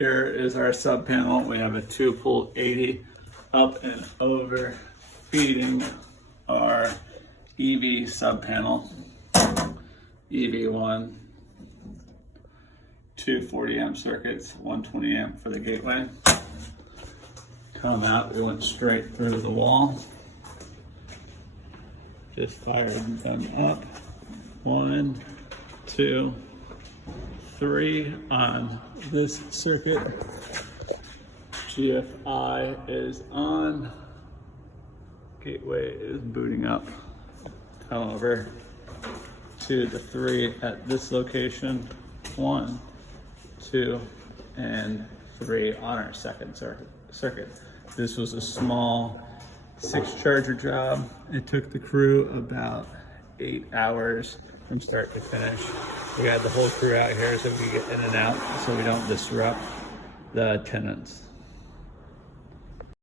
Here is our sub panel. We have a 2-pole 80 up and over feeding our EV sub panel. EV1, two 40 amp circuits, 120 amp for the gateway. Come out, we went straight through the wall. Just fired them up. 1, 2, 3 on this circuit. GFI is on. Gateway is booting up. Come over to the 3 at this location. 1, 2, and 3 on our second circuit. This was a small 6 charger job. It took the crew about 8 hours from start to finish. We had the whole crew out here so we could get in and out so we don't disrupt the tenants.